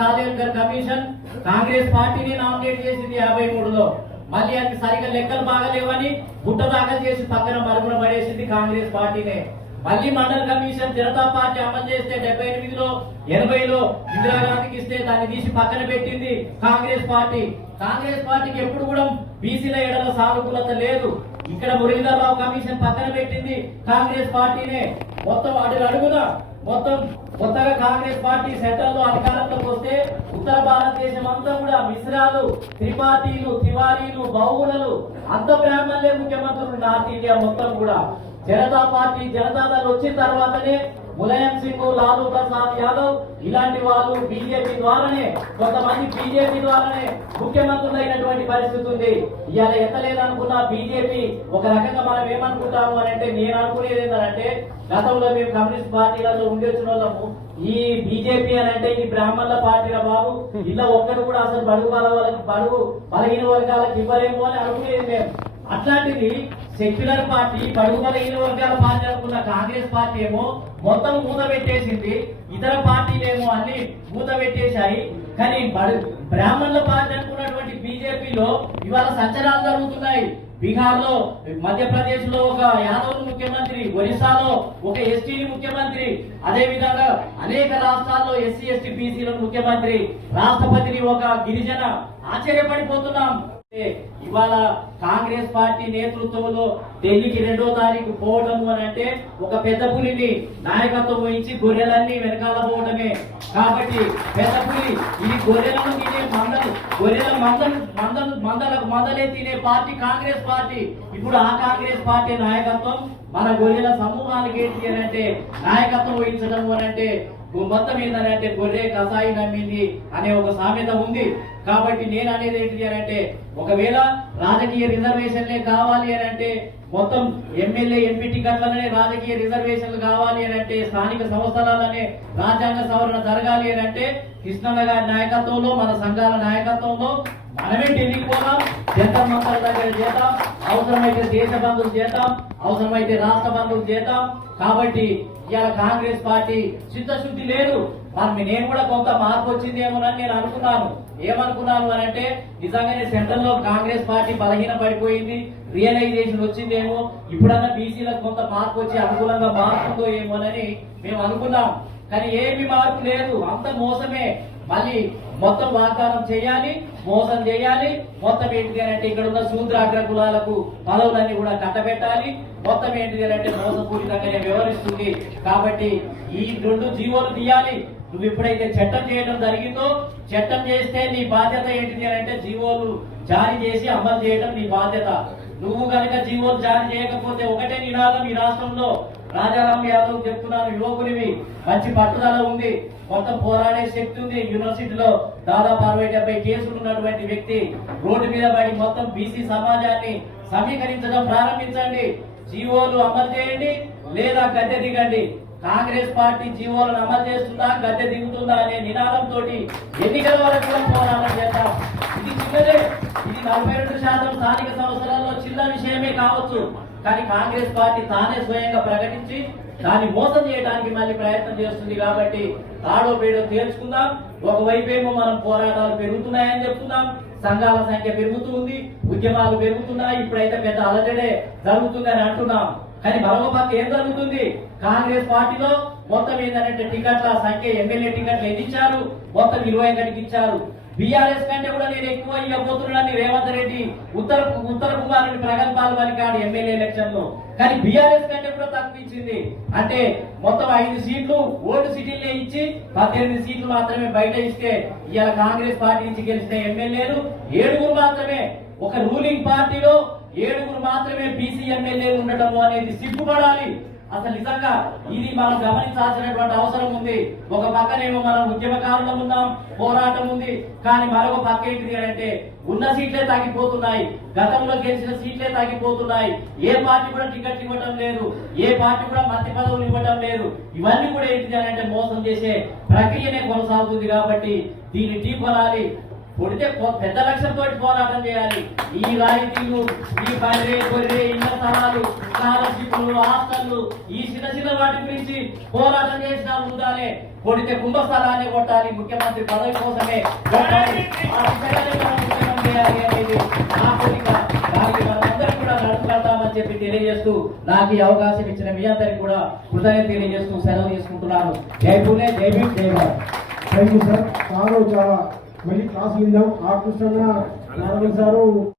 Kalelkar commission Congress పార్టీని nominate చేసింది యాభై మూడులో. మళ్ళీ అది సరిగా లెక్కలు బాగలేవని గుట్ట దాఖలు చేసి పక్కన మరుగున పడేసింది కాంగ్రెస్ పార్టీనే. మళ్ళీ మండల కమిషన్ జనతా పార్టీ అమలు చేస్తే డెబ్బై ఎనిమిదిలో ఎనభైలో ఇందిరాగాంధీకి ఇస్తే దాన్ని తీసి పక్కన పెట్టింది కాంగ్రెస్ పార్టీ. కాంగ్రెస్ పార్టీకి ఎప్పుడు కూడా బీసీల ఎడల సానుకూలత లేదు. ఇక్కడ మురళీధరరావు కమిషన్ పక్కన పెట్టింది కాంగ్రెస్ పార్టీనే. మొత్తం అడుగు అడుగున మొత్తం కొత్తగా కాంగ్రెస్ పార్టీ సెంటర్లో అధికారంలో ఉత్తర భారతదేశం అంతా కూడా మిశ్రాలు త్రిపాఠీలు తివారీలు బహుగుణలు అంత బ్రాహ్మణులే ముఖ్యమంత్రులు నార్త్ ఇండియా మొత్తం కూడా. జనతా పార్టీ జనతాదళ్ వచ్చిన తర్వాతనే ములాయం సింగ్ లాలూ ప్రసాద్ యాదవ్ ఇలాంటి వాళ్ళు బీజేపీ ద్వారానే కొంతమంది బీజేపీ ద్వారానే ముఖ్యమంత్రులు అయినటువంటి పరిస్థితి ఉంది. ఇవాళ ఎత్తలేదనుకున్న బీజేపీ ఒక రకంగా మనం ఏమనుకుంటాము అని అంటే నేను అనుకునేది ఏంటంటే గతంలో మేము కమ్యూనిస్ట్ పార్టీలలో ఉండి వచ్చిన వాళ్ళము. ఈ బీజేపీ అని అంటే ఈ బ్రాహ్మణుల పార్టీల బాబు ఇలా ఒక్కరు కూడా అసలు బడుగు బల బడుగు బలహీన వర్గాలకు ఇవ్వలేము అని అనుకునేది మేము. అట్లాంటిది సెక్యులర్ పార్టీ బడుగు బలహీన వర్గాల పార్టీ అనుకున్న కాంగ్రెస్ పార్టీ ఏమో మొత్తం మూత పెట్టేసింది. ఇతర పార్టీలేమో అన్ని మూత పెట్టేశాయి. కానీ బడు బ్రాహ్మణుల పార్టీ అనుకున్నటువంటి బీజేపీలో ఇవాళ సంచలనాలు జరుగుతున్నాయి. బీహార్లో మధ్యప్రదేశ్లో ఒక యాదవ్ ముఖ్యమంత్రి ఒరిస్సాలో ఒక ఎస్టీని ముఖ్యమంత్రి అదే విధంగా అనేక రాష్ట్రాల్లో ఎస్సీ ఎస్టీ బీసీల ముఖ్యమంత్రి రాష్ట్రపతిని ఒక గిరిజన. ఆశ్చర్యపడిపోతున్నాం. ఇవాళ కాంగ్రెస్ పార్టీ నేతృత్వంలో ఢిల్లీకి రెండో తారీఖు పోవడం అని అంటే ఒక పెద్ద పులిని నాయకత్వం వహించి గొర్రెలన్నీ వెనకాల పోవడమే కాబట్టి పెద్ద పులి ఇది గొర్రెలను తినే మందలు గొర్రెల మందలు మందలు మందలకు మందలే తినే పార్టీ కాంగ్రెస్ పార్టీ. ఇప్పుడు ఆ కాంగ్రెస్ పార్టీ నాయకత్వం మన గొర్రెల సమూహానికి ఏంటి అని అంటే నాయకత్వం వహించడం అని అంటే మొత్తం ఏంటంటే గొర్రె కసాయి నమ్మింది అనే ఒక సామెత ఉంది. కాబట్టి నేను అనేది ఏంటి అని అంటే ఒకవేళ రాజకీయ రిజర్వేషన్లే కావాలి అని అంటే మొత్తం ఎమ్మెల్యే ఎంపీ టికెట్లనే రాజకీయ రిజర్వేషన్లు కావాలి అని అంటే స్థానిక సంస్థలనే రాజ్యాంగ సవరణ జరగాలి అని అంటే కృష్ణన్న గారి నాయకత్వంలో మన సంఘాల నాయకత్వంలో మనమే ఢిల్లీకి పోదాం జంతర్ మంతర్ దగ్గర చేద్దాం అవసరమైతే దేశ బంధువులు చేద్దాం అవసరమైతే రాష్ట్ర బంధువులు చేద్దాం. కాబట్టి ఇవాళ కాంగ్రెస్ పార్టీ చిత్తశుద్ధి లేదు. మరి నేను కూడా కొంత మార్పు వచ్చిందేమోనని నేను అనుకున్నాను. ఏమనుకున్నాను అని అంటే నిజంగానే సెంట్రల్లో కాంగ్రెస్ పార్టీ బలహీన పడిపోయింది రియలైజేషన్ వచ్చిందేమో ఇప్పుడన్నా బీసీలకు కొంత మార్పు వచ్చి అనుకూలంగా మారుతుందో ఏమోనని మేము అనుకున్నాం. కానీ ఏమి మార్పు లేదు. అంత మోసమే. మళ్ళీ మొత్తం వాగ్దానం చేయాలి మోసం చేయాలి. మొత్తం ఏంటిది అని అంటే ఇక్కడ ఉన్న శూద్ర అగ్ర కులాలకు పదవులన్నీ కూడా కట్టబెట్టాలి. మొత్తం ఏంటిది అని అంటే మోసపూరితంగానే వ్యవహరిస్తుంది. కాబట్టి ఈ రెండు జీవోలు తీయాలి. నువ్వు ఎప్పుడైతే చట్టం చేయడం జరిగిందో చట్టం చేస్తే నీ బాధ్యత ఏంటిది అని అంటే జీవోలు జారీ చేసి అమలు చేయడం నీ బాధ్యత. నువ్వు కనుక జీవోలు జారీ చేయకపోతే ఒకటే నినాదం ఈ రాష్ట్రంలో. రాజారాం యాదవ్ చెప్తున్నాను యువకునివి మంచి పట్టుదల ఉంది. మొత్తం పోరాడే శక్తి ఉంది. యూనివర్సిటీలో దాదాపు అరవై డెబ్బై కేసులు ఉన్నటువంటి వ్యక్తి. రోడ్డు మీద పడి మొత్తం బీసీ సమాజాన్ని సమీకరించడం ప్రారంభించండి. జీవోలు అమలు చేయండి. లేదా గద్దె దిగండి. కాంగ్రెస్ పార్టీ జీవోలను అమలు చేస్తుందా గద్దె దిగుతుందా అనే నినాదంతో ఎన్నికల వరకు పోరాటం చేద్దాం. ఇది చిన్నదే. ఇది నలభై రెండు శాతం స్థానిక సంస్థలలో చిన్న విషయమే కావచ్చు. కానీ కాంగ్రెస్ పార్టీ తానే స్వయంగా ప్రకటించి దాన్ని మోసం చేయడానికి మళ్ళీ ప్రయత్నం చేస్తుంది కాబట్టి తాడో పేడో తేల్చుకుందాం. ఒకవైపేమో మనం పోరాటాలు పెరుగుతున్నాయని చెప్తున్నాం. సంఘాల సంఖ్య పెరుగుతుంది ఉద్యమాలు పెరుగుతున్నాయి. ఇప్పుడైతే పెద్ద అలజడే జరుగుతుందని అంటున్నాం. కానీ మరొక పక్క ఏం జరుగుతుంది? కాంగ్రెస్ పార్టీలో మొత్తం ఏంటంటే టికెట్ల సంఖ్య ఎమ్మెల్యే టికెట్లు ఎన్ని ఇచ్చారు? మొత్తం ఇరవై ఒకటికి ఇచ్చారు. బీఆర్ఎస్ కంటే కూడా నేను ఎక్కువ ఇవ్వబోతున్నానని రేవంత్ రెడ్డి ఉత్తర ఉత్తర కుమారుని ప్రగల్భాలు పలికాడు ఎమ్మెల్యే ఎలక్షన్లో. కానీ బీఆర్ఎస్ కంటే కూడా తక్కువ ఇచ్చింది. అంటే మొత్తం ఐదు సీట్లు ఓటు సిటీలే ఇచ్చి పద్దెనిమిది సీట్లు మాత్రమే బయట ఇస్తే ఇవాళ కాంగ్రెస్ పార్టీ నుంచి గెలిచిన ఎమ్మెల్యేలు ఏడుగురు మాత్రమే. ఒక రూలింగ్ పార్టీలో ఏడుగురు మాత్రమే బీసీ ఎమ్మెల్యేలు ఉండటం అనేది సిగ్గుపడాలి. అసలు నిజంగా ఇది మనం గమనించాల్సినటువంటి అవసరం ఉంది. ఒక పక్కనేమో మనం ఉద్యమకారులం ఉన్నాం పోరాటం ఉంది కానీ మరొక పక్క ఏంటిది అని అంటే ఉన్న సీట్లే తగ్గిపోతున్నాయి గతంలో గెలిచిన సీట్లే తగ్గిపోతున్నాయి ఏ పార్టీ కూడా టికెట్ ఇవ్వటం లేదు. ఏ పార్టీ కూడా మంత్రి పదవులు ఇవ్వటం లేదు. ఇవన్నీ కూడా ఏంటిది అని అంటే మోసం చేసే ప్రక్రియనే కొనసాగుతుంది కాబట్టి దీన్ని ఢీకొనాలి. కొడితే పెద్ద లక్ష్యంతో పోరాటం చేయాలి. ఈ రాయితీలు ఈ బర్రె గొర్రె ఇళ్ళ స్థలాలు స్కాలర్షిప్లు హాస్టల్లు ఈ చిన్న చిన్న వాటి గురించి పోరాటం చేసిన ఉండాలి కొడితే కుంభస్థలాన్ని కొట్టాలి ముఖ్యమంత్రి పదవి కోసమే. అనేది నా కోరిక. దానికి మనందరం కూడా నడుపుకెళ్తామని చెప్పి తెలియజేస్తూ నాకు ఈ అవకాశం ఇచ్చిన మీ అందరికి కూడా హృదయం తెలియజేస్తూ సెలవు తీసుకుంటున్నాను. జై పూణే జై భీమ్ జై భారత్. థ్యాంక్ యూ సార్ చాలా చాలా మళ్ళీ క్లాస్ విందాం. ఆ కృష్ణ సారు.